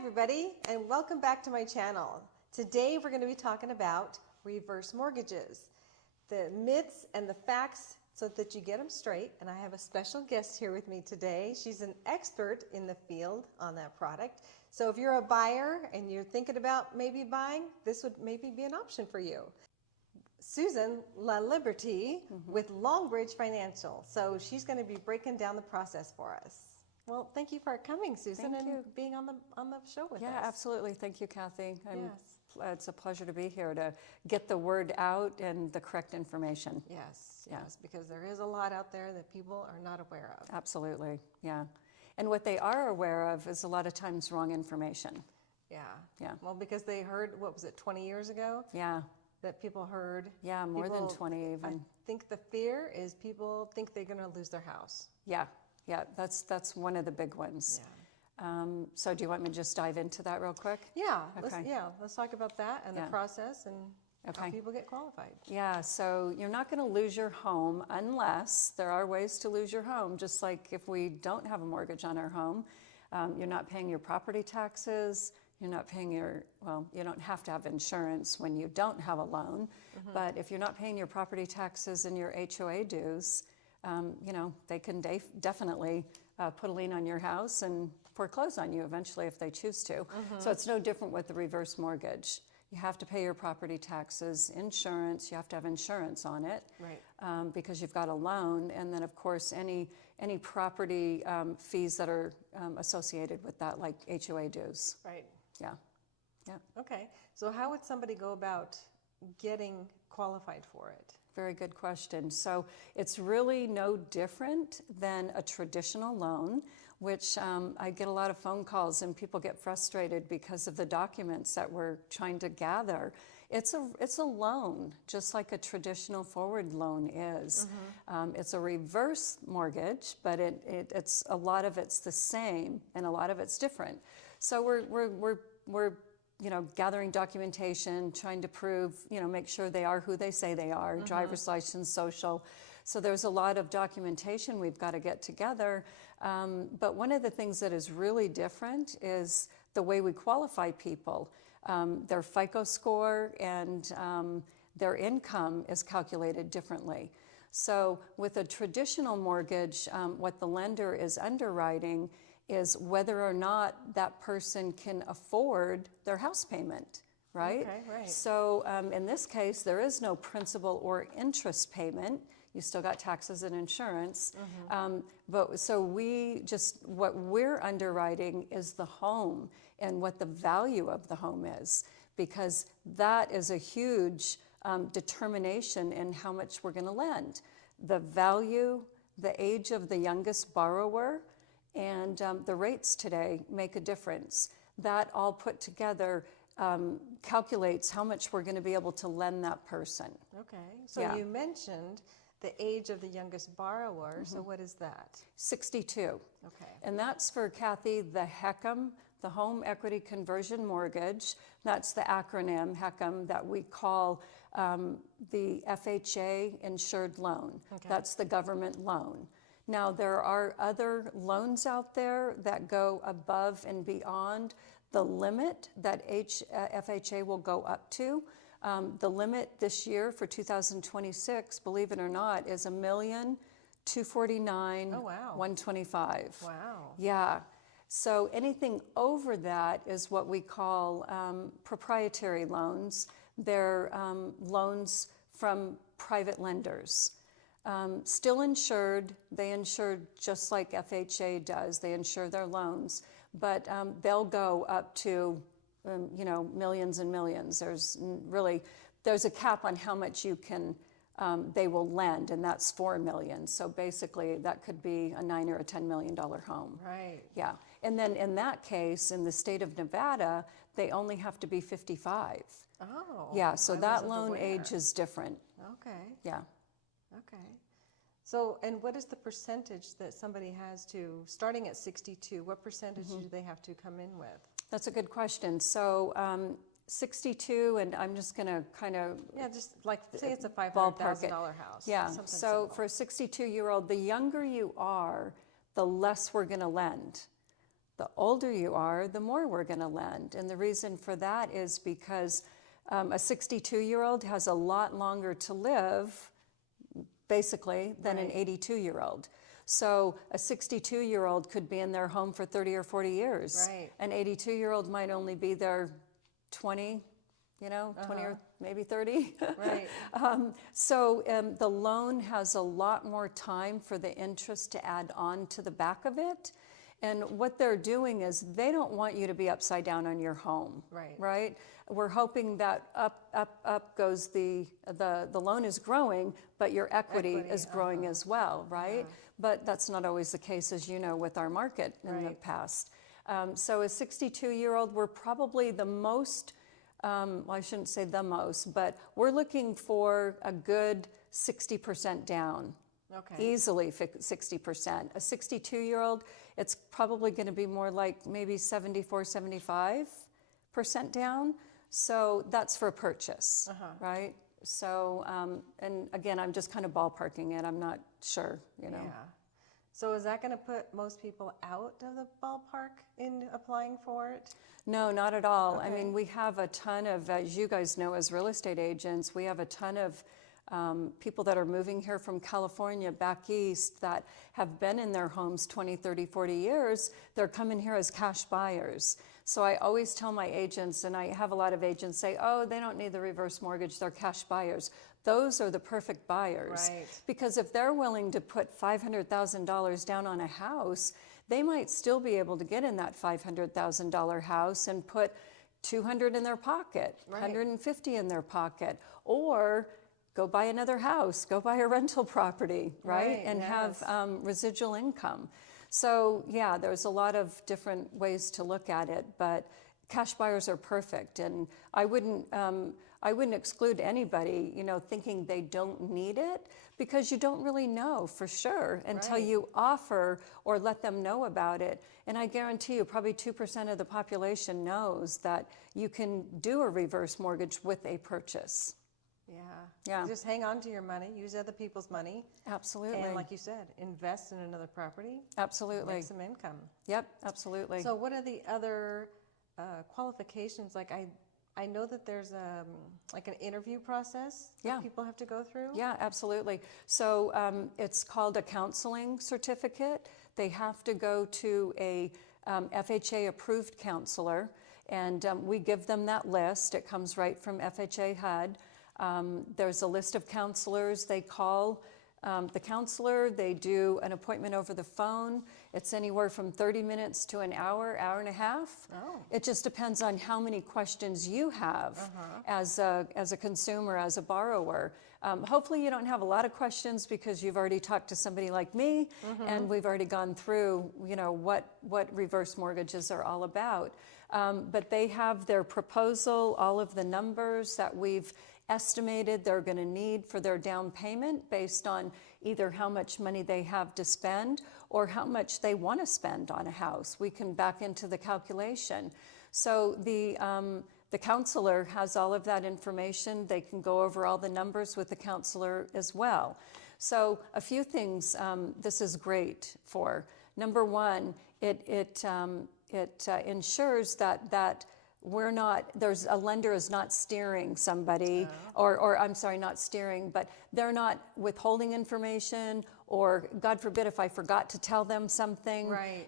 everybody, and welcome back to my channel. Today we're going to be talking about reverse mortgages, the myths and the facts so that you get them straight. And I have a special guest here with me today. She's an expert in the field on that product. So if you're a buyer and you're thinking about maybe buying, this would maybe be an option for you. Susan LaLiberty with Longbridge Financial. So she's going to be breaking down the process for us. Well, thank you for coming, Susan, and being on the show with us. Yeah, absolutely. Thank you, Kathy. Yes. It's a pleasure to be here to get the word out and the correct information. Yes, yes, because there is a lot out there that people are not aware of. Absolutely, yeah. And what they are aware of is a lot of times wrong information. Yeah. Yeah. Well, because they heard, what was it, 20 years ago? Yeah. That people heard. Yeah, more than 20 even. I think the fear is people think they're going to lose their house. Yeah. Yeah, that's one of the big ones. Yeah. So do you want me to just dive into that real quick? Yeah, Okay. let's talk about that and the process and how people get qualified. Yeah, so you're not going to lose your home unless there are ways to lose your home, just like if we don't have a mortgage on our home. You're not paying your property taxes, you're not paying you don't have to have insurance when you don't have a loan, but if you're not paying your property taxes and your HOA dues, they can definitely put a lien on your house and foreclose on you eventually if they choose to. So it's no different with the reverse mortgage. You have to pay your property taxes, insurance, you have to have insurance on it, right. because you've got a loan, and then of course any property fees that are associated with that, like HOA dues. Right. Yeah. Yeah. Okay, so how would somebody go about getting qualified for it? Very good question. So it's really no different than a traditional loan, which I get a lot of phone calls and people get frustrated because of the documents that we're trying to gather. It's a loan, just like a traditional forward loan is. It's a reverse mortgage, but it's a lot of it's the same and a lot of it's different. So we're gathering documentation, trying to prove, make sure they are who they say they are, driver's license, social. So there's a lot of documentation we've got to get together. But one of the things that is really different is the way we qualify people. Their FICO score and their income is calculated differently. So with a traditional mortgage, what the lender is underwriting is whether or not that person can afford their house payment, right? Okay, right. So in this case, there is no principal or interest payment. You still got taxes and insurance. But so what we're underwriting is the home and what the value of the home is, because that is a huge determination in how much we're gonna lend. The value, the age of the youngest borrower, and the rates today make a difference. That all put together calculates how much we're going to be able to lend that person. Okay, so you mentioned the age of the youngest borrower, so what is that? 62. Okay. And that's for, Kathy, the HECM, the Home Equity Conversion Mortgage. That's the acronym, HECM, that we call the FHA insured loan. Okay. That's the government loan. Now, there are other loans out there that go above and beyond the limit that FHA will go up to. The limit this year for 2026, believe it or not, is $1,249,125. Oh, wow. Wow. Yeah. So anything over that is what we call proprietary loans. They're loans from private lenders. Still insured, they insure just like FHA does, they insure their loans, but they'll go up to, millions and millions. There's a cap on how much you can, they will lend, and that's $4 million. So basically that could be a $9 or a $10 million home. Right. Yeah, and then in that case, in the state of Nevada, they only have to be 55. Oh. Yeah, so that wasn't loan aware. age is different. Okay. Yeah. Okay. So, and what is the percentage that somebody has to, starting at 62, what percentage do they have to come in with? That's a good question. So 62, and I'm just going to kind of Yeah, just like, say it's a $500,000 house. Yeah, something so simple. for a 62-year-old, the younger you are, the less we're going to lend. The older you are, the more we're going to lend. And the reason for that is because a 62-year-old has a lot longer to live, basically, than an 82-year-old. So a 62-year-old could be in their home for 30 or 40 years. Right. An 82-year-old might only be there 20, 20 or maybe 30. Right. So the loan has a lot more time for the interest to add on to the back of it. And what they're doing is they don't want you to be upside down on your home. Right. Right? We're hoping that up goes the loan is growing, but your equity is growing as well, right? But that's not always the case, as you know, with our market in the past. So a 62-year-old, we're probably the most, well, I shouldn't say the most, but we're looking for a good 60% down. Okay. Easily 60%. A 62-year-old, it's probably going to be more like maybe 74, 75% down. So that's for a purchase, right? So, and again, I'm just kind of ballparking it. I'm not sure, Yeah. So is that going to put most people out of the ballpark in applying for it? No, not at all. I Okay. mean, we have a ton of, as you guys know, as real estate agents, we have a ton of people that are moving here from California back east that have been in their homes 20, 30, 40 years. They're coming here as cash buyers. So I always tell my agents, and I have a lot of agents say, oh, they don't need the reverse mortgage, they're cash buyers. Those are the perfect buyers. Right. Because if they're willing to put $500,000 down on a house, they might still be able to get in that $500,000 house and put 200 in their pocket, Right. 150 in their pocket, or go buy another house, go buy a rental property, right? Right, And yes. have residual income. So yeah, there's a lot of different ways to look at it, but cash buyers are perfect. And I wouldn't exclude anybody, thinking they don't need it, because you don't really know for sure until Right. you offer or let them know about it. And I guarantee you, probably 2% of the population knows that you can do a reverse mortgage with a purchase. Yeah. Yeah. Just hang on to your money, use other people's money, Absolutely. and like you said, invest in another property, Absolutely. make some income. Yep, absolutely. So what are the other qualifications? Like I know that there's like an interview process that Yeah. people have to go through. Yeah, absolutely. So it's called a counseling certificate. They have to go to a FHA approved counselor, and we give them that list. It comes right from FHA HUD. There's a list of counselors. They call the counselor. They do an appointment over the phone. It's anywhere from 30 minutes to an hour, hour and a half. Oh. It just depends on how many questions you have as a consumer, as a borrower. Hopefully you don't have a lot of questions because you've already talked to somebody like me, and we've already gone through, what reverse mortgages are all about. But they have their proposal, all of the numbers that we've estimated they're going to need for their down payment based on either how much money they have to spend or how much they want to spend on a house. We can back into the calculation. So the counselor has all of that information. They can go over all the numbers with the counselor as well. So a few things this is great for. Number one, it ensures that we're not, there's a lender is not steering somebody, or I'm sorry, not steering, but they're not withholding information, or God forbid if I forgot to tell them something. Right.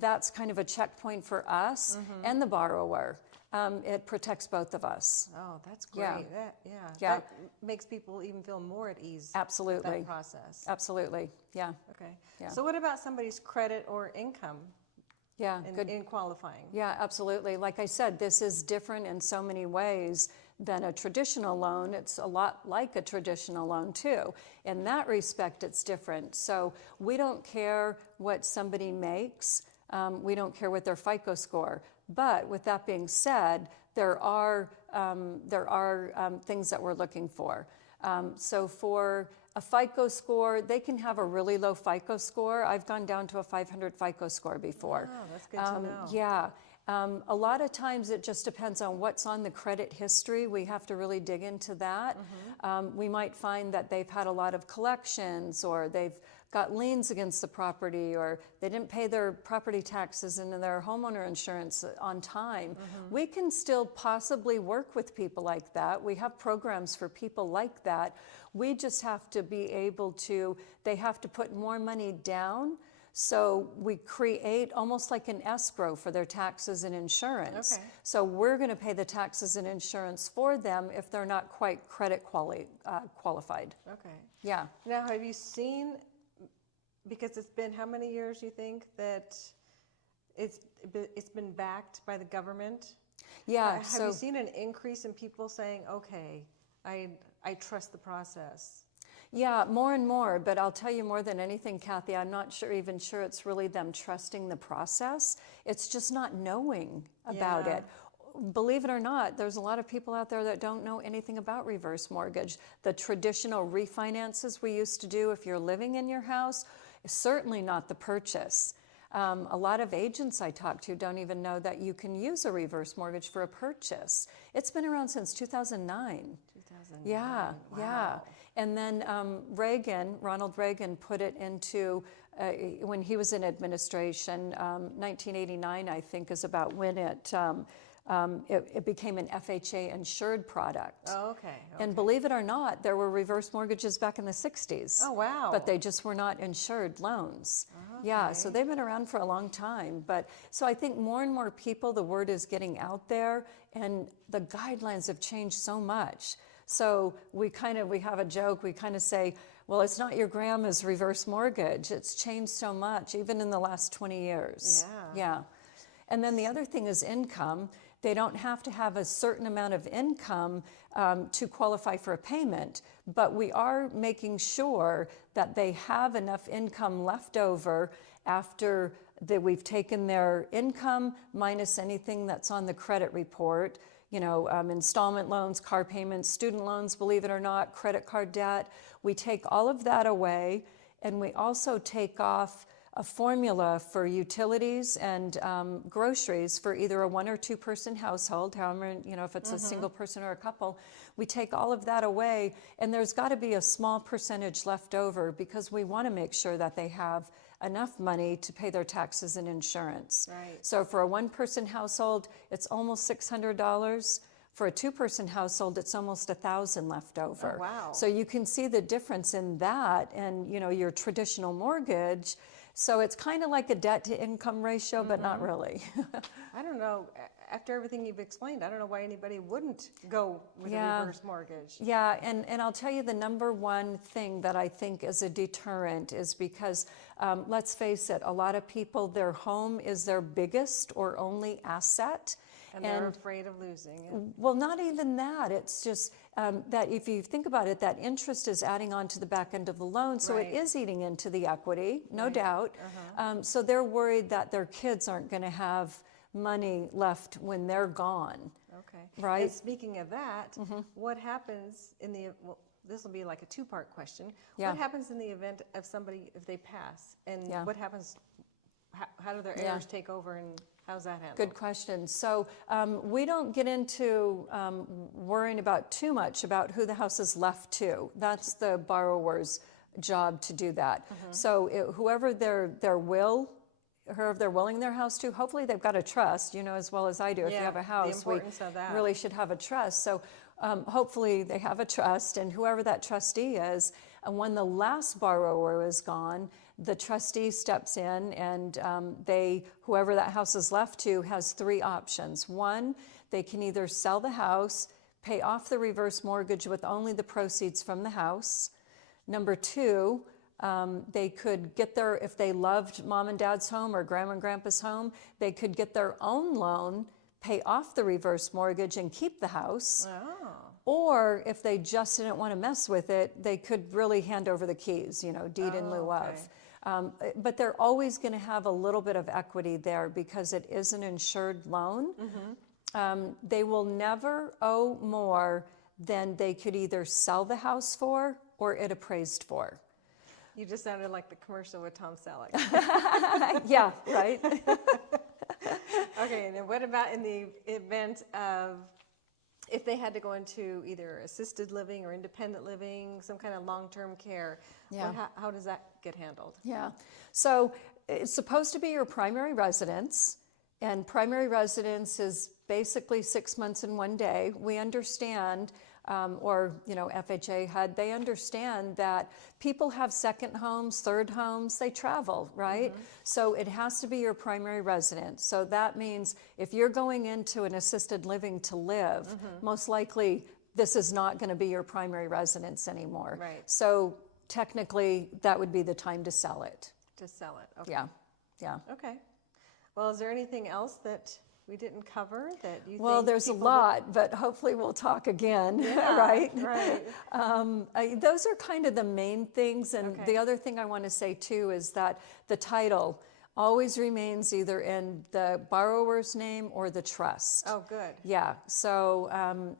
That's kind of a checkpoint for us and the borrower. It protects both of us. Oh, that's great. Yeah. That makes people even feel more at ease. Absolutely. With that process. Absolutely. Yeah. Okay. Yeah. So what about somebody's credit or income Yeah. Good. in qualifying? Yeah, absolutely. Like I said, this is different in so many ways than a traditional loan. It's a lot like a traditional loan too. In that respect, it's different. So we don't care what somebody makes. We don't care what their FICO score. But with that being said, there are things that we're looking for. So for a FICO score, they can have a really low FICO score. I've gone down to a 500 FICO score before. Oh, that's good to know. Yeah. A lot of times it just depends on what's on the credit history. We have to really dig into that. We might find that they've had a lot of collections, or they've got liens against the property, or they didn't pay their property taxes and their homeowner insurance on time. We can still possibly work with people like that. We have programs for people like that. We just have to be able to, they have to put more money down. So we create almost like an escrow for their taxes and insurance. Okay. So we're going to pay the taxes and insurance for them if they're not quite credit qualified. Okay. Yeah. Now, have you seen, because it's been how many years you think that it's been backed by the government? Yeah. Have you seen an increase in people saying, okay, I trust the process? Yeah, more and more, but I'll tell you more than anything, Kathy, I'm not even sure it's really them trusting the process. It's just not knowing about Yeah. it. Believe it or not, there's a lot of people out there that don't know anything about reverse mortgage. The traditional refinances we used to do if you're living in your house, certainly not the purchase. A lot of agents I talk to don't even know that you can use a reverse mortgage for a purchase. It's been around since 2009. 2009. Yeah, yeah. Wow. And then Ronald Reagan put it into, when he was in administration, 1989, I think, is about when it became an FHA insured product. Oh, okay. And believe it or not, there were reverse mortgages back in the 60s. Oh, wow. But they just were not insured loans. Yeah, so they've been around for a long time. But so I think more and more people, the word is getting out there, and the guidelines have changed so much. So we have a joke, we kind of say, well, it's not your grandma's reverse mortgage. It's changed so much, even in the last 20 years. Yeah. And then the other thing is income. They don't have to have a certain amount of income to qualify for a payment, but we are making sure that they have enough income left over after we've taken their income minus anything that's on the credit report. You know, installment loans, car payments, student loans, believe it or not, credit card debt. We take all of that away, and we also take off a formula for utilities and groceries for either a 1 or 2 person household, however, you know, if it's a single person or a couple. We take all of that away, and there's got to be a small percentage left over because we want to make sure that they have enough money to pay their taxes and insurance. Right. So for a 1 person household, it's almost $600. For a 2 person household, it's almost $1,000 left over. Oh, wow. So you can see the difference in that and, you know, your traditional mortgage. So it's kind of like a debt to income ratio, but not really. I don't know. After everything you've explained, I don't know why anybody wouldn't go with a reverse mortgage. Yeah, and I'll tell you the number one thing that I think is a deterrent is because, let's face it, a lot of people, their home is their biggest or only asset. And they're afraid of losing it. Well, not even that. It's just that if you think about it, that interest is adding on to the back end of the loan, so it is eating into the equity, no doubt. So they're worried that their kids aren't going to have money left when they're gone. Okay. Right. And speaking of that, what happens in the, well, this will be like a 2-part question. Yeah. What happens in the event of somebody, if they pass? And what happens, how do their heirs take over, and how's that handled? Good question. So we don't get into worrying about too much about who the house is left to. That's the borrower's job to do that. So whoever they're willing their house to, hopefully they've got a trust, you know, as well as I do. If you have a house, we really should have a trust. So hopefully they have a trust, and whoever that trustee is, and when the last borrower is gone, the trustee steps in, and whoever that house is left to has 3 options. 1, they can either sell the house, pay off the reverse mortgage with only the proceeds from the house. Number 2, they could get if they loved mom and dad's home or grandma and grandpa's home, they could get their own loan, pay off the reverse mortgage, and keep the house. Oh. Or if they just didn't want to mess with it, they could really hand over the keys, you know, deed in lieu of. But they're always going to have a little bit of equity there because it is an insured loan. They will never owe more than they could either sell the house for or it appraised for. You just sounded like the commercial with Tom Selleck. Yeah, right? Okay, and then what about in the event of, if they had to go into either assisted living or independent living, some kind of long-term care, how does that get handled? Yeah. So it's supposed to be your primary residence, and primary residence is basically 6 months and 1 day. We understand, or FHA HUD, they understand that people have second homes, third homes, they travel, right? So it has to be your primary residence. So that means if you're going into an assisted living to live, most likely this is not going to be your primary residence anymore. Right. So technically, that would be the time to sell it. To sell it. Okay. Yeah, yeah. Okay. Well, is there anything else that we didn't cover that you Well, think there's a people lot, but hopefully we'll talk again, Yeah, right? right. Those are kind of the main things. And Okay. the other thing I want to say too is that the title always remains either in the borrower's name or the trust. Oh, good. Yeah, so, and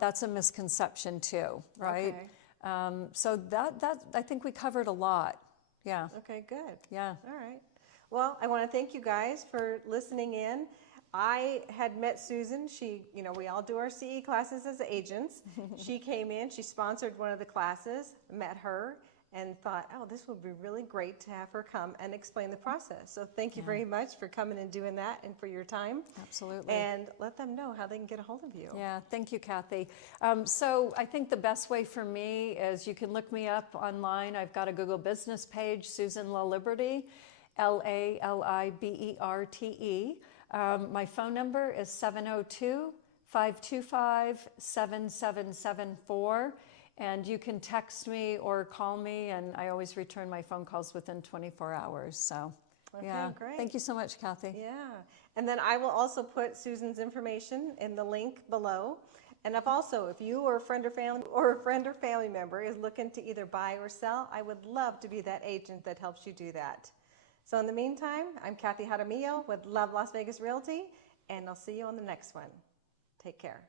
that's a misconception too, right? Okay. So that I think we covered a lot. Yeah, Okay, good. yeah. All right. Well, I want to thank you guys for listening in. I had met Susan. She, we all do our CE classes as agents. She came in, she sponsored one of the classes, met her, and thought, oh, this would be really great to have her come and explain the process. So thank you very much for coming and doing that and for your time. Absolutely. And let them know how they can get a hold of you. Yeah, thank you, Kathy. So I think the best way for me is you can look me up online. I've got a Google business page, Susan LaLiberte, LaLiberte. My phone number is 702-525-7774. And you can text me or call me, and I always return my phone calls within 24 hours. So, Okay, yeah. great. Thank you so much, Kathy. Yeah. And then I will also put Susan's information in the link below. And if you or a friend or family member is looking to either buy or sell, I would love to be that agent that helps you do that. So in the meantime, I'm Kathy Jaramillo with Love Las Vegas Realty, and I'll see you on the next one. Take care.